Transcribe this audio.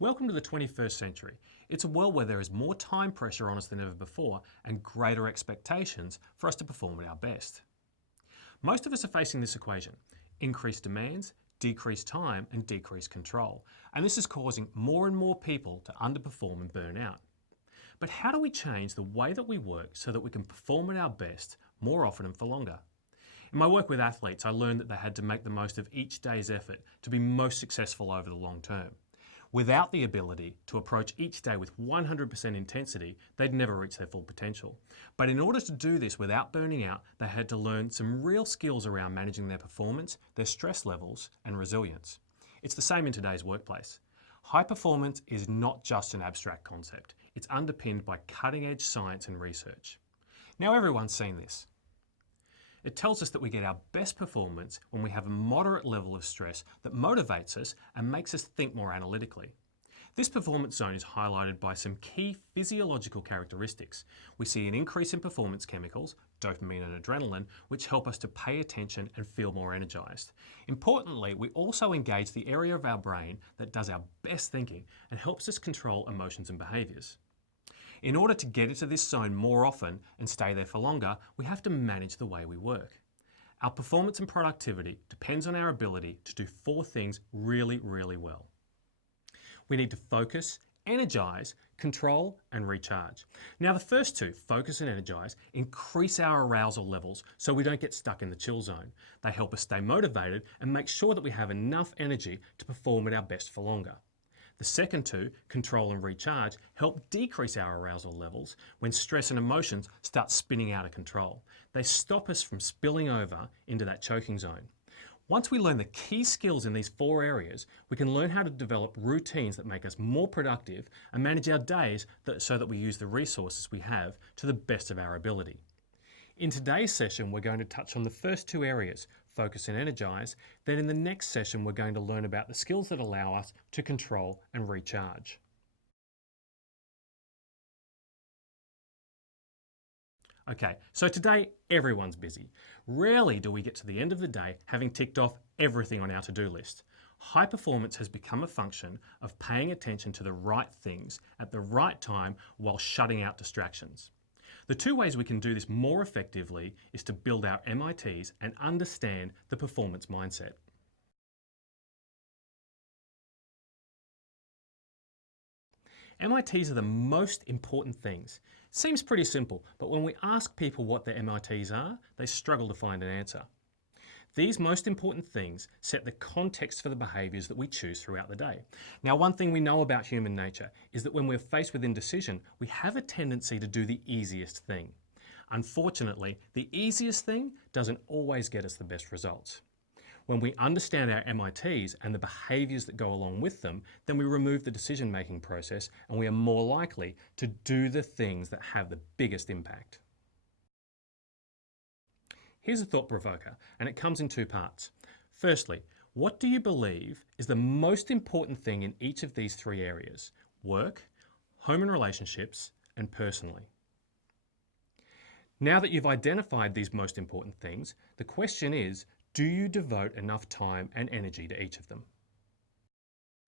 Welcome to the 21st century. It's a world where there is more time pressure on us than ever before and greater expectations for us to perform at our best. Most of us are facing this equation: increased demands, decreased time and decreased control. And this is causing more and more people to underperform and burn out. But how do we change the way that we work so that we can perform at our best more often and for longer? In my work with athletes, I learned that they had to make the most of each day's effort to be most successful over the long term. Without the ability to approach each day with 100% intensity, they'd never reach their full potential. But in order to do this without burning out, they had to learn some real skills around managing their performance, their stress levels, and resilience. It's the same in today's workplace. High performance is not just an abstract concept. It's underpinned by cutting-edge science and research. Now everyone's seen this. It tells us that we get our best performance when we have a moderate level of stress that motivates us and makes us think more analytically. This performance zone is highlighted by some key physiological characteristics. We see an increase in performance chemicals, dopamine and adrenaline, which help us to pay attention and feel more energized. Importantly, we also engage the area of our brain that does our best thinking and helps us control emotions and behaviors. In order to get into this zone more often and stay there for longer, we have to manage the way we work. Our performance and productivity depends on our ability to do 4 things really, really well. We need to focus, energize, control, and recharge. Now the first 2, focus and energize, increase our arousal levels so we don't get stuck in the chill zone. They help us stay motivated and make sure that we have enough energy to perform at our best for longer. The second 2, control and recharge, help decrease our arousal levels when stress and emotions start spinning out of control. They stop us from spilling over into that choking zone. Once we learn the key skills in these 4 areas, we can learn how to develop routines that make us more productive and manage our days so that we use the resources we have to the best of our ability. In today's session, we're going to touch on the first 2 areas, focus and energize. Then in the next session, we're going to learn about the skills that allow us to control and recharge. Okay, so today everyone's busy. Rarely do we get to the end of the day having ticked off everything on our to-do list. High performance has become a function of paying attention to the right things at the right time while shutting out distractions. The 2 ways we can do this more effectively is to build our MITs and understand the performance mindset. MITs are the most important things. Seems pretty simple, but when we ask people what their MITs are, they struggle to find an answer. These most important things set the context for the behaviours that we choose throughout the day. Now, one thing we know about human nature is that when we're faced with indecision, we have a tendency to do the easiest thing. Unfortunately, the easiest thing doesn't always get us the best results. When we understand our MITs and the behaviours that go along with them, then we remove the decision-making process and we are more likely to do the things that have the biggest impact. Here's a thought provoker, and it comes in 2 parts. Firstly, what do you believe is the most important thing in each of these 3 areas? Work, home and relationships, and personally. Now that you've identified these most important things, the question is, do you devote enough time and energy to each of them?